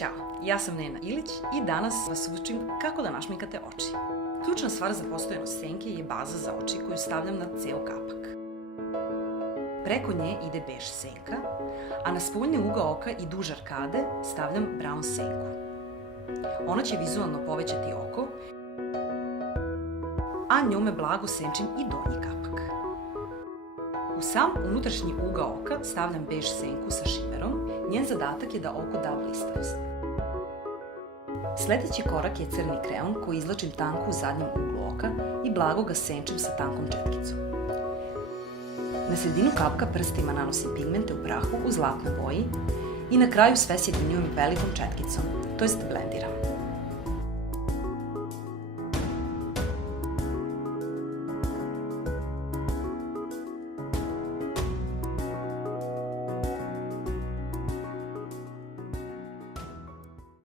Ćao, ja sam Nena Ilić i danas vas učim kako da našminkate oči. Ključna stvar za postojanost senke je baza za oči koju stavljam na ceo kapak. Preko nje ide bež senka, a na spoljni ugao oka i duž arkade stavljam brown senku. Ona će vizualno povećati oko, a njome blago senčim i donji kapak. U sam unutrašnji ugao oka stavljam bež senku sa šimerom. Njen zadatak je da oko da blistavost. Sledeći korak je crni kreon koji izvlačim tanko u zadnjem uglu oka i blago ga senčim sa tankom četkicom. Na sredinu kapka prstima nanosim pigmente u prahu u zlatnoj boji i na kraju sve sjedinjujem velikom četkicom, to jest blendiram.